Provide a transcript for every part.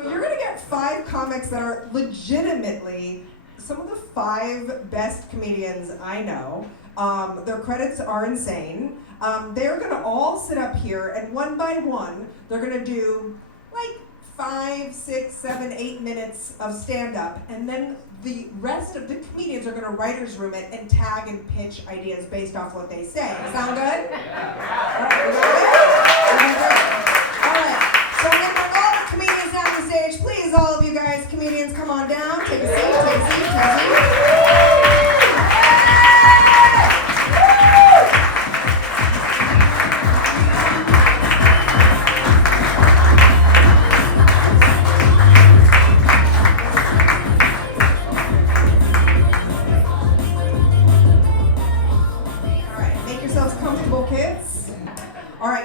So you're gonna get 5 comics that are legitimately some of the 5 best comedians I know. Their credits are insane. They're gonna all sit up here and one by one, they're gonna do like 5, 6, 7, 8 minutes of stand-up, and then the rest of the comedians are gonna writer's room it and tag and pitch ideas based off what they say. Sound good? Yeah. All right, so I'm gonna bring all the comedians down the stage. Please, all of you guys, comedians, come on down. Take a seat, take a seat, take a seat.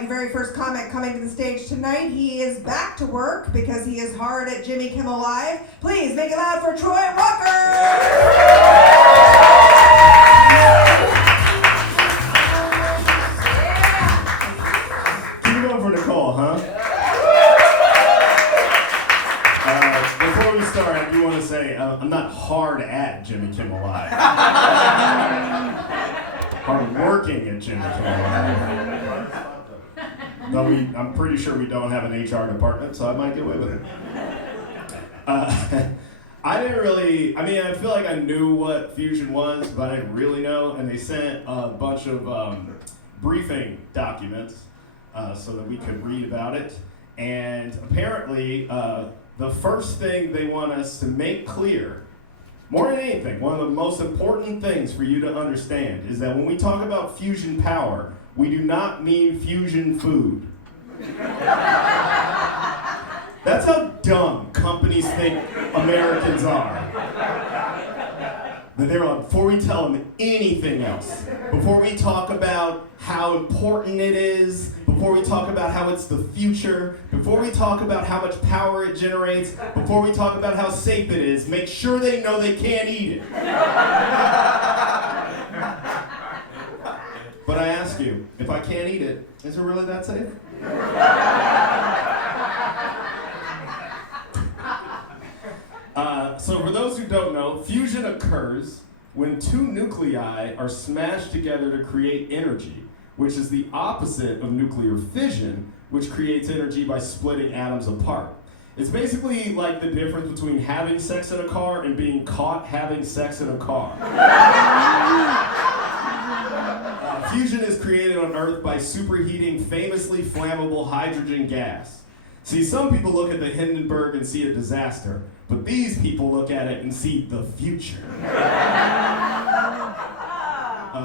Your very first comic coming to the stage tonight. He is back to work because he is hard at Jimmy Kimmel Live. Please make it loud for Troy Walker! Keep it going for Nicole, huh? Before we start, I do want to say I'm not hard at Jimmy Kimmel Live. Hard working at Jimmy Kimmel Live. Though I'm pretty sure we don't have an HR department, so I might get away with it. I didn't really, I feel like I knew what Fusion was, but I didn't really know, and they sent a bunch of briefing documents so that we could read about it, and apparently the first thing they want us to make clear, more than anything, one of the most important things for you to understand is that when we talk about fusion power, we do not mean fusion food. That's how dumb companies think Americans are. That they're like, before we tell them anything else, before we talk about how important it is, before we talk about how it's the future, before we talk about how much power it generates, before we talk about how safe it is, make sure they know they can't eat it. But I ask you, if I can't eat it, is it really that safe? So for those who don't know, fusion occurs when 2 nuclei are smashed together to create energy, which is the opposite of nuclear fission, which creates energy by splitting atoms apart. It's basically like the difference between having sex in a car and being caught having sex in a car. Fusion is created on Earth by superheating famously flammable hydrogen gas. See, some people look at the Hindenburg and see a disaster, but these people look at it and see the future.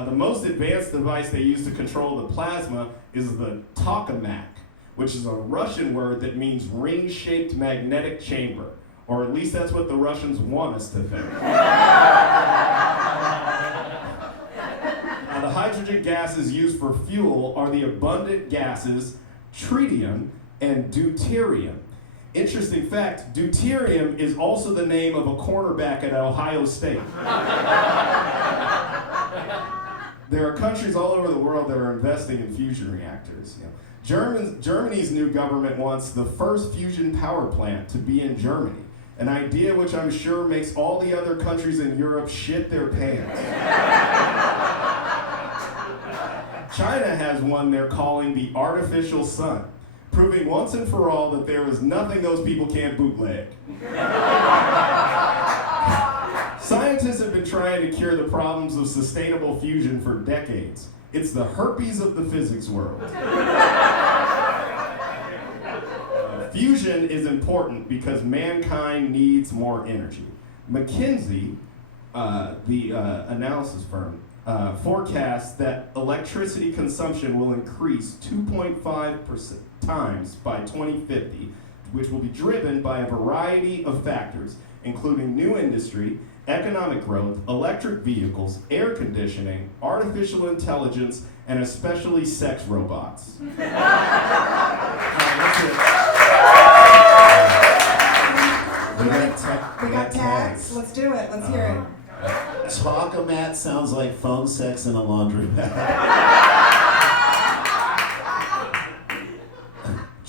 The most advanced device they use to control the plasma is the tokamak, which is a Russian word that means ring-shaped magnetic chamber, or at least that's what the Russians want us to think. The hydrogen gases used for fuel are the abundant gases tritium and deuterium. Interesting fact, deuterium is also the name of a cornerback at Ohio State. There are countries all over the world that are investing in fusion reactors. Germany's new government wants the first fusion power plant to be in Germany, an idea which I'm sure makes all the other countries in Europe shit their pants. China has one they're calling the artificial sun, proving once and for all that there is nothing those people can't bootleg. Scientists have been trying to cure the problems of sustainable fusion for decades. It's the herpes of the physics world. Fusion is important because mankind needs more energy. McKinsey, the analysis firm, forecasts that electricity consumption will increase 2.5 times by 2050, which will be driven by a variety of factors, including new industry, economic growth, electric vehicles, air conditioning, artificial intelligence, and especially sex robots. That's it. We got tags. Let's do it. Let's hear it. Talk-a-mat sounds like phone sex in a laundry mat.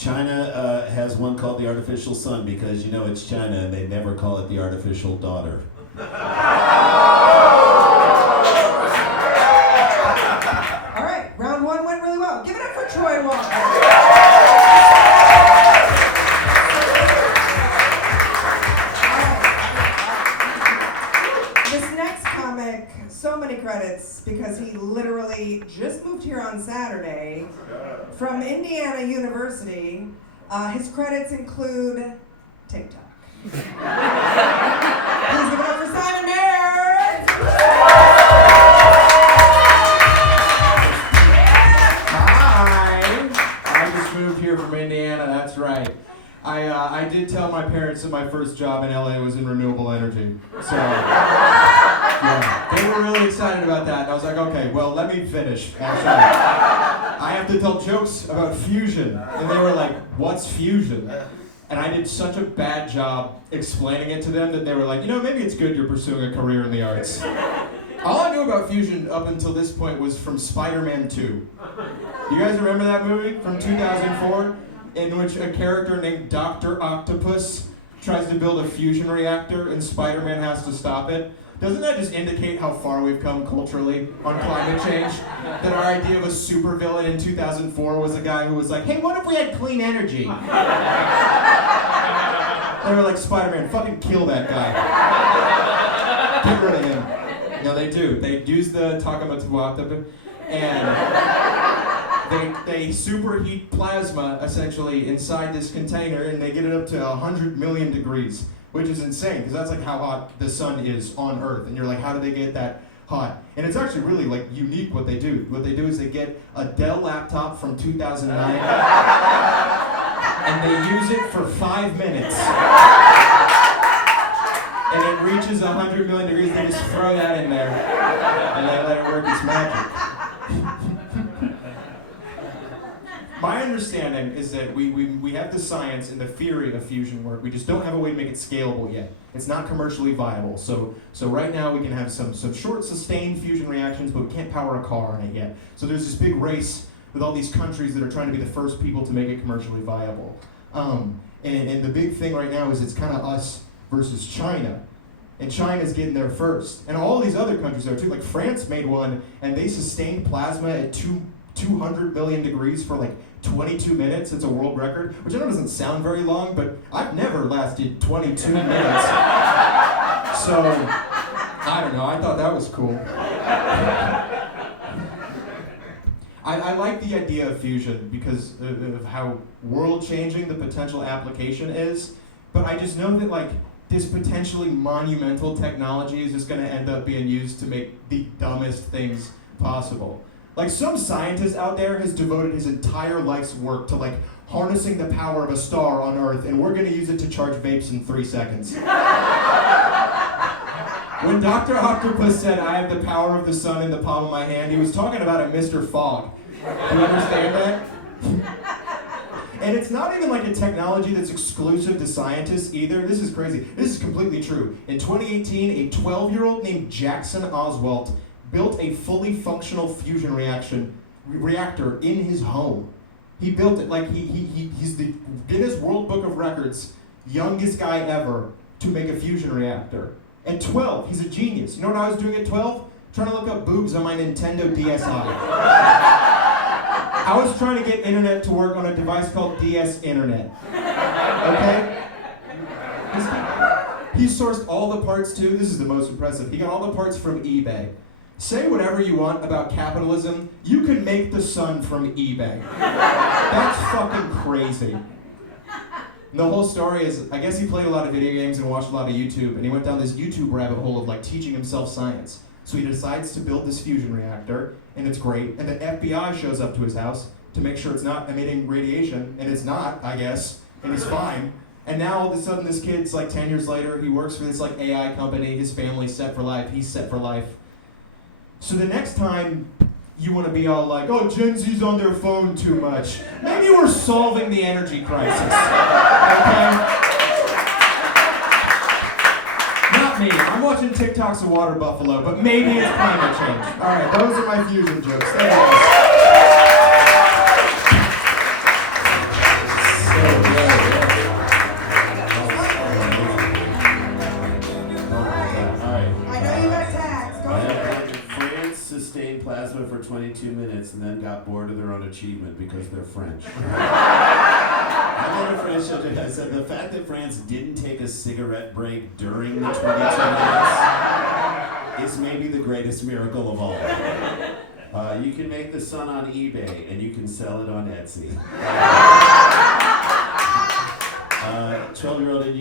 China has one called the artificial sun because you know it's China and they never call it the artificial daughter. All right, round one went really well. Give it up for Troy Walker. This next comic, so many credits because he literally just moved here on Saturday from Indiana University. His credits include TikTok. Please give it up for Simon Baird! Hi! I just moved here from Indiana, that's right. I did tell my parents that my first job in LA was in renewable energy. So, yeah, they were really excited about that. And I was like, okay, well, let me finish. Actually, I have to tell jokes about fusion. And they were like, what's fusion? And I did such a bad job explaining it to them that they were like, you know, maybe it's good you're pursuing a career in the arts. All I knew about fusion up until this point was from Spider-Man 2. You guys remember that movie from 2004? In which a character named Dr. Octopus tries to build a fusion reactor and Spider-Man has to stop it? Doesn't that just indicate how far we've come culturally on climate change? That our idea of a supervillain in 2004 was a guy who was like, hey, what if we had clean energy? They were like, Spider-Man, fucking kill that guy. Get rid of him. No, they do. They use the Takamatuata and they superheat plasma essentially inside this container and they get it up to 100 million degrees, which is insane because that's like how hot the sun is on Earth. And you're like, how do they get that hot? And it's actually really like unique what they do. What they do is they get a Dell laptop from 2009 and they use it for 5 minutes. And it reaches 100 million degrees, they just throw that in there and they let it work its magic. My understanding is that we have the science and the theory of fusion work. We just don't have a way to make it scalable yet. It's not commercially viable. So right now we can have some short sustained fusion reactions, but we can't power a car on it yet. So there's this big race with all these countries that are trying to be the first people to make it commercially viable. And the big thing right now is it's kind of us versus China. And China's getting there first. And all these other countries are too. Like France made one and they sustained plasma at 200 million degrees for like 22 minutes. It's a world record, which I know doesn't sound very long, but I've never lasted 22 minutes. So, I don't know, I thought that was cool. I like the idea of fusion because of how world-changing the potential application is, but I just know that like this potentially monumental technology is just going to end up being used to make the dumbest things possible. Like some scientist out there has devoted his entire life's work to like harnessing the power of a star on Earth, and we're gonna use it to charge vapes in 3 seconds. When Dr. Octopus said, I have the power of the sun in the palm of my hand, he was talking about a Mr. Fogg. Do you understand that? And it's not even like a technology that's exclusive to scientists either. This is crazy. This is completely true. In 2018, a 12-year-old named Jackson Oswalt built a fully functional fusion reactor in his home. He built it like he's the Guinness World Book of Records youngest guy ever to make a fusion reactor. At 12, he's a genius. You know what I was doing at 12? Trying to look up boobs on my Nintendo DSi. I was trying to get internet to work on a device called DS Internet. Okay? He sourced all the parts too. This is the most impressive. He got all the parts from eBay. Say whatever you want about capitalism, you can make the sun from eBay. That's fucking crazy. And the whole story is, I guess he played a lot of video games and watched a lot of YouTube, and he went down this YouTube rabbit hole of like teaching himself science. So he decides to build this fusion reactor, and it's great, and the FBI shows up to his house to make sure it's not emitting radiation, and it's not, I guess, and he's fine. And now all of a sudden this kid's like 10 years later, he works for this like AI company, his family's set for life, he's set for life. So the next time you want to be all like, oh, Gen Z's on their phone too much, maybe we're solving the energy crisis, okay? Not me, I'm watching TikToks of water buffalo, but maybe it's climate change. All right, those are my fusion jokes. Thank you guys. and then got bored of their own achievement because they're French. I met a French subject. I said the fact that France didn't take a cigarette break during the 22 minutes is maybe the greatest miracle of all. You can make the sun on eBay and you can sell it on Etsy. 12-year-old, and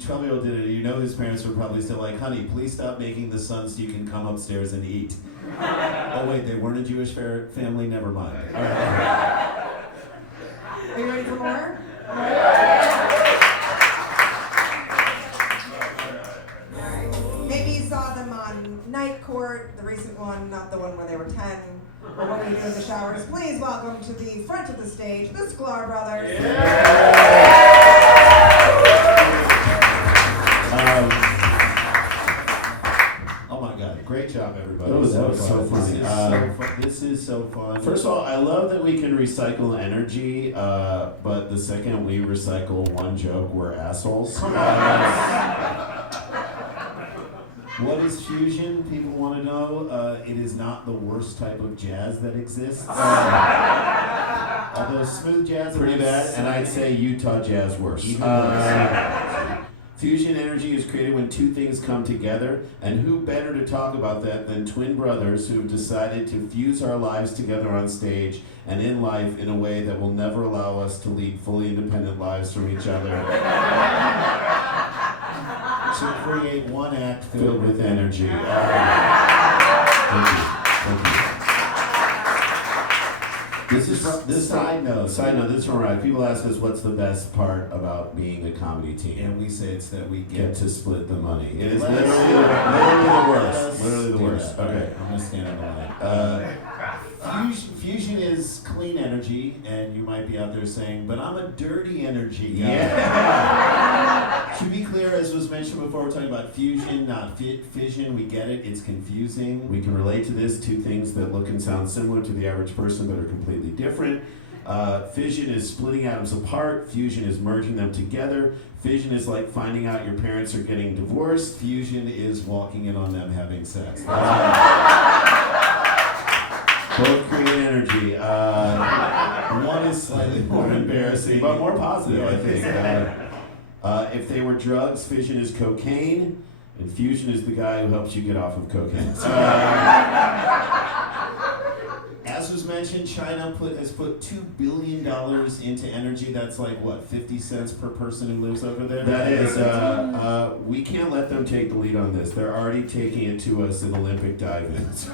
12-year-old did it. You know his parents were probably still like, honey, please stop making the sun so you can come upstairs and eat. Oh wait, they weren't a Jewish family. Never mind. All right. Are you ready for more? Maybe you saw them on Night Court, the recent one, not the one where they were 10. Or what we do in the showers. Please welcome to the front of the stage, the Sklar brothers. Oh my God! Great job, everybody. That was so funny. This is so fun. First of all, I love that we can recycle energy, but the second we recycle one joke, we're assholes. What is fusion? People want to know. It is not the worst type of jazz that exists. Although smooth jazz pretty bad, and I'd say Utah jazz worse. Even worse. Fusion energy is created when two things come together, and who better to talk about that than twin brothers who have decided to fuse our lives together on stage and in life in a way that will never allow us to lead fully independent lives from each other. To create one act filled with energy. Thank you. This side note, this is from right. People ask us what's the best part about being a comedy team. And we say it's that we get to split the money. It is literally the worst. Literally the worst. Okay, I'm gonna stand on the line. Fusion is clean energy, and you might be out there saying, but I'm a dirty energy guy. Yeah. To be clear, as was mentioned before, we're talking about fusion, not fission. We get it. It's confusing. We can relate to this. Two things that look and sound similar to the average person but are completely different. Fission is splitting atoms apart. Fusion is merging them together. Fission is like finding out your parents are getting divorced. Fusion is walking in on them having sex. Both create energy. One is slightly more embarrassing, but more positive, I think. If they were drugs, fission is cocaine, and fusion is the guy who helps you get off of cocaine. As was mentioned, China has put $2 billion into energy. That's like, what, 50 cents per person who lives over there? That is, we can't let them take the lead on this. They're already taking it to us in Olympic dive-ins.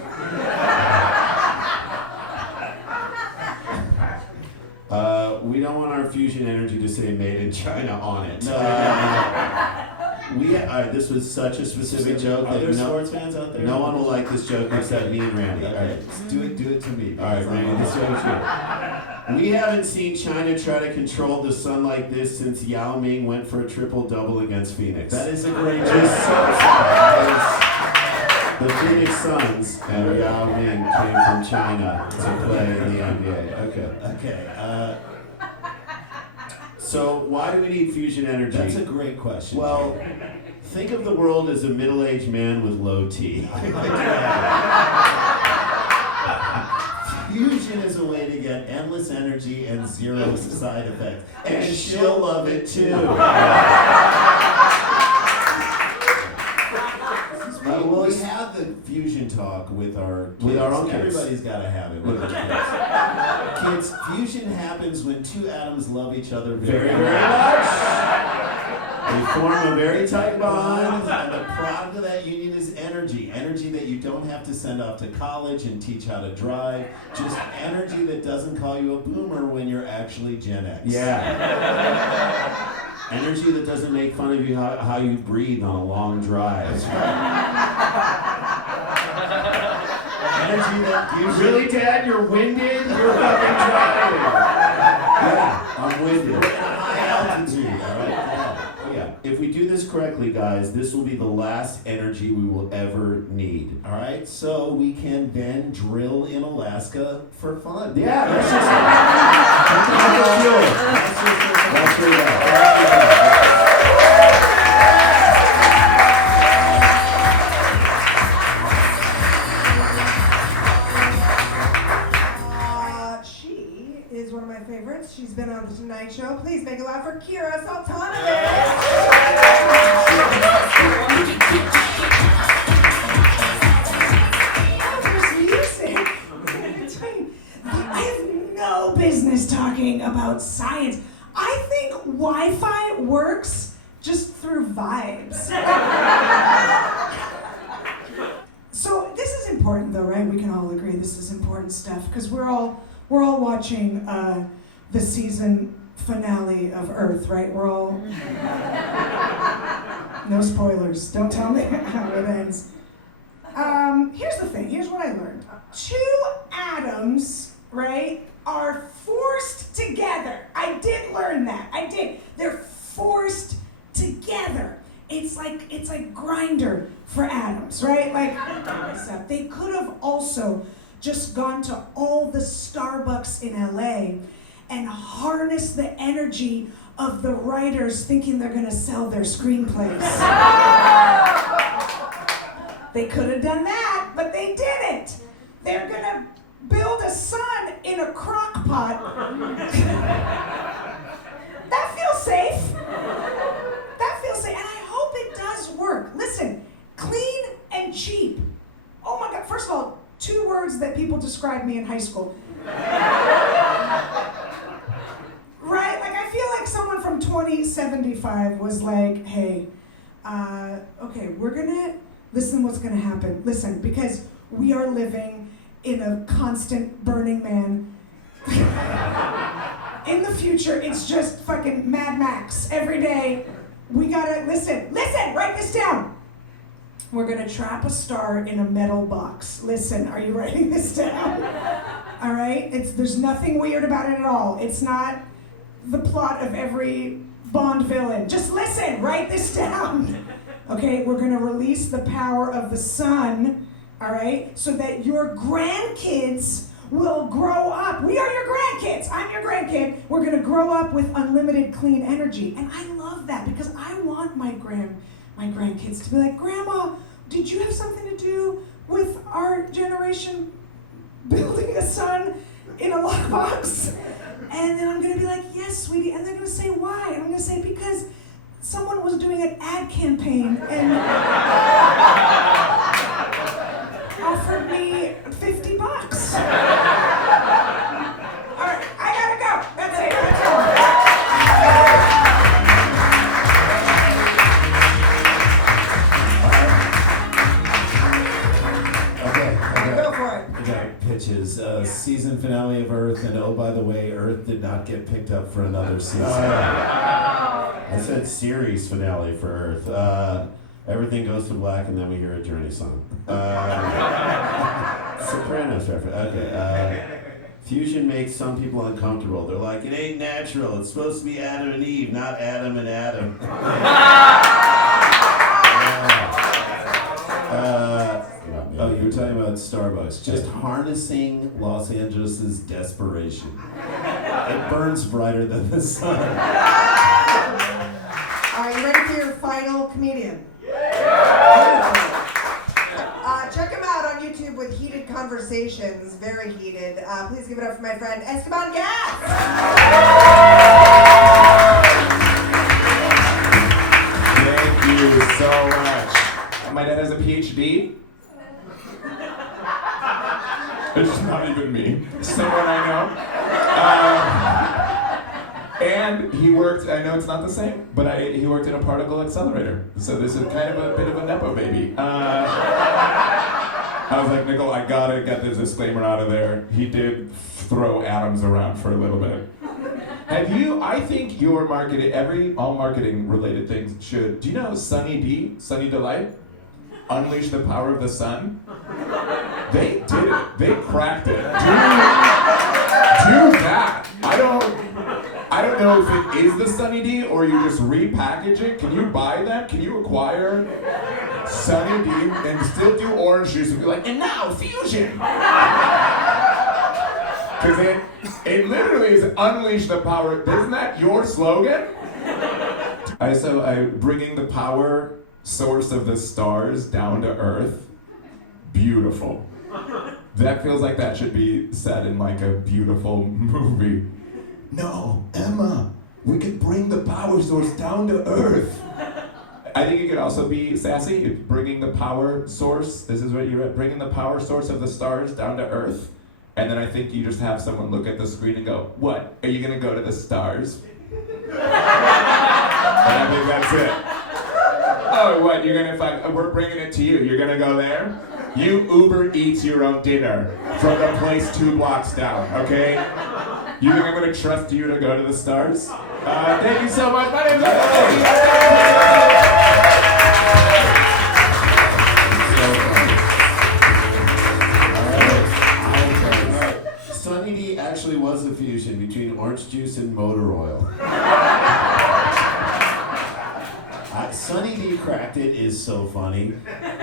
We don't want our fusion energy to say made in China on it. This was such a specific joke. Are there sports fans out there? No one will like this joke except me and Randy. All right, do it to me. All right, Randy, this joke is good. We haven't seen China try to control the sun like this since Yao Ming went for a triple-double against Phoenix. That is a great joke. The Phoenix Suns and Yao Ming came from China to play in the NBA. Okay. So why do we need fusion energy? That's a great question. Well, think of the world as a middle-aged man with low T. Fusion is a way to get endless energy and zero side effects. And she'll love it too. Well, we have the fusion talk with our kids. With our own kids. Everybody's got to have it with their kids. Kids, fusion happens when two atoms love each other very much. They form a very tight bond, and the product of that union is energy. Energy that you don't have to send off to college and teach how to drive. Just energy that doesn't call you a boomer when you're actually Gen X. Yeah. Energy that doesn't make fun of you how you breathe on a long drive. Energy that you really, Dad, you're winded? You're fucking driving. Yeah, I'm winded. We're at high altitude, all right? Yeah. If we do this correctly, guys, this will be the last energy we will ever need. All right? So we can then drill in Alaska for fun. Yeah, that's just is one of my favorites. She's been on The Tonight Show. Please make it loud for Kira Sultanovich. Oh, there's music in between. I have no business talking about science. I think Wi-Fi works just through vibes. So this is important though, right? We can all agree this is important stuff because we're all watching the season finale of Earth, right? We're all no spoilers. Don't tell me how it ends. Here's the thing. Here's what I learned. Two atoms, right, are forced together. I did learn that. I did. They're forced together. It's like Grinder for atoms, right? Like they could have also just gone to all the Starbucks in LA and harnessed the energy of the writers thinking they're gonna sell their screenplays. They could have done that, but they didn't. They're gonna build a sun in a crock pot. That feels safe. That feels safe, and I hope it does work. Listen, clean and cheap. Oh my God, first of all, 2 words that people described me in high school. Right? Like, I feel like someone from 2075 was like, hey, okay, listen what's gonna happen. Listen, because we are living in a constant Burning Man. In the future, it's just fucking Mad Max every day. We gotta, listen, write this down. We're gonna trap a star in a metal box. Listen, are you writing this down? All right? There's nothing weird about it at all. It's not the plot of every Bond villain. Just listen, write this down. Okay, we're gonna release the power of the sun, all right? So that your grandkids will grow up. We are your grandkids. I'm your grandkid. We're gonna grow up with unlimited clean energy. And I love that because I want my grandkids to be like, Grandma, did you have something to do with our generation building a sun in a lockbox? And then I'm gonna be like, yes, sweetie. And they're gonna say, why? And I'm gonna say, because someone was doing an ad campaign and offered me $50. All right, I gotta go. That's it. That's all. Okay. Go for it. I got pitches. Season finale of Earth, and oh, by the way, Earth did not get picked up for another season. I said series finale for Earth. Everything goes to black, and then we hear a Journey song. Sopranos reference. Okay. Fusion makes some people uncomfortable. They're like, it ain't natural. It's supposed to be Adam and Eve, not Adam and Adam. Oh, you were talking about Starbucks. Just harnessing Los Angeles' desperation. It burns brighter than the sun. Are you ready for your final comedian? Check him out on YouTube with heated conversations, very heated. Please give it up for my friend Esteban Gas. Thank you so much. My dad has a PhD. It's not even me. Someone I know. And he worked, I know it's not the same, but he worked in a particle accelerator. So this is kind of a bit of a Nepo baby. I was like, Nicole, I gotta get this disclaimer out of there. He did throw atoms around for a little bit. I think your marketing, all marketing related things should, do you know Sunny Delight? Unleash the power of the sun? They did it. They cracked it. Do that. I don't know if it is the Sunny D or you just repackage it. Can you buy that? Can you acquire Sunny D and still do orange juice and be like, and now fusion? Because it literally is unleash the power. Isn't that your slogan? I bringing the power source of the stars down to earth. Beautiful. That feels like that should be set in like a beautiful movie. No, Emma, we could bring the power source down to Earth. I think it could also be sassy, bringing the power source. This is what you read, bringing the power source of the stars down to Earth. And then I think you just have someone look at the screen and go, "What? Are you gonna go to the stars?" And I think that's it. Oh, what? You're gonna find? We're bringing it to you. You're gonna go there. You Uber Eats your own dinner from the place 2 blocks down. Okay? You think I'm gonna trust you to go to the stars? Thank you so much. My name is Sunny D actually was a fusion between orange juice and motor oil. Sunny D cracked it is so funny.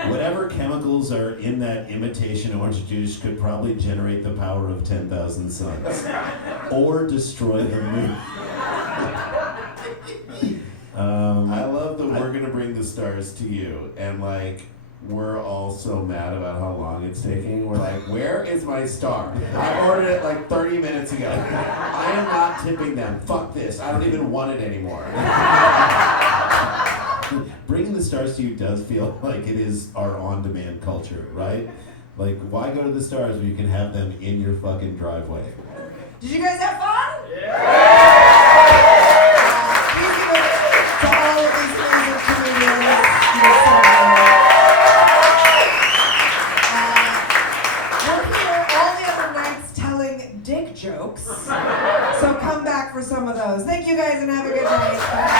Whatever chemicals are in that imitation orange juice could probably generate the power of 10,000 suns. Or destroy the moon. I love that we're gonna bring the stars to you, and like, we're all so mad about how long it's taking. We're like, where is my star? I ordered it like 30 minutes ago. I am not tipping them. Fuck this. I don't even want it anymore. Bringing the stars to you does feel like it is our on-demand culture, right? Like, why go to the stars when you can have them in your fucking driveway? Did you guys have fun? Please give it to all of these amazing comedians. We're here all the other nights telling dick jokes. So come back for some of those. Thank you guys and have a good night. Bye.